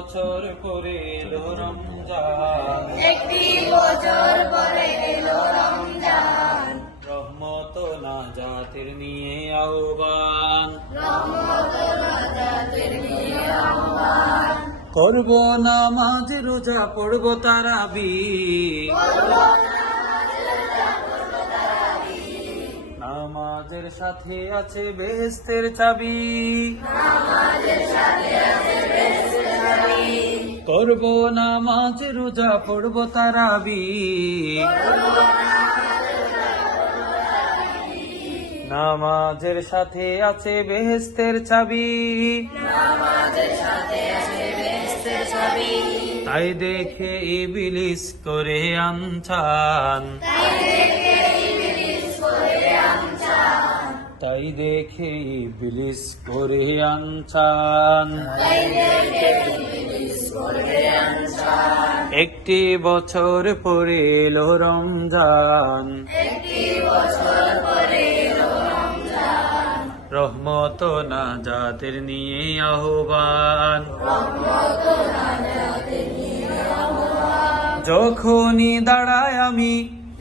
বছর পরে এলো রমজান, একটি বছর পরে এলো রমজান, রহমত নাজাতের নিয়ে আহ্বান, রহমত নাজাতের নিয়ে আহ্বান, করব নামাজ রোজা পড়ব তারাবিহ, নামাজের সাথে আছে বেহেশতের চাবি, নামাজের সাথে আছে বেহেশতের চাবি, করব নামাজ রোজা পড়ব তারাবিহ, নামাজের সাথে আছে বেহেশতের চাবি, নামাজের সাথে আছে বেহেশতের চাবি, তাই দেখে ইবলিস করে আনছান, তাই দেখে ইবলিস করে আনছান, তাই দেখে ইবলিস করে আনছান, তাই দেখে ইবলিস করে আনছান, একটি বছর পরে এলো রমজান, একটি বছর পরে এলো রমজান, রহমত নাজাতের নিয়ে আহ্বান, রহমত নাজাতের নিয়ে আহ্বান, যখনই দাঁড়ায় আমি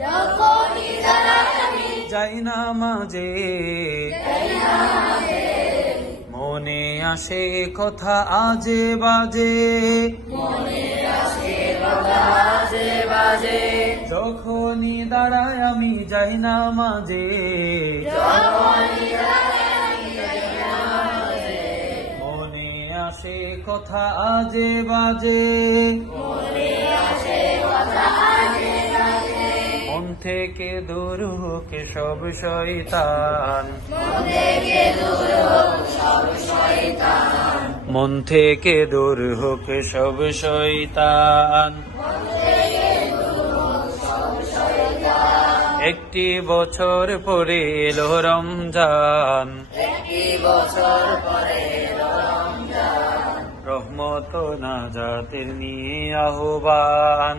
যখনই দাঁড়াই আমি যাই নামাজে, যাই নামাজে, মনে আসে কথা আজে বাজে, মনে আসে কথা বাজে বাজে, যখনই দাঁড়ায় আমি যাই নামাজে, যখনই দাঁড়াই আমি যাই নামাজে, মনে আসে কথা আজে বাজে, মনে আসে কথা বাজে বাজে, মন থেকে দূর হোক সব শয়তান, মন থেকে দূর হোক সব শয়তান, মন থেকে দূর হোক সব শয়তান, মন থেকে দূর হোক সব শয়তান, একটি বছর পরে এলো রমজান, একটি বছর পরে এলো রমজান, রহমত নাজাতের নিয়ে আহ্বান।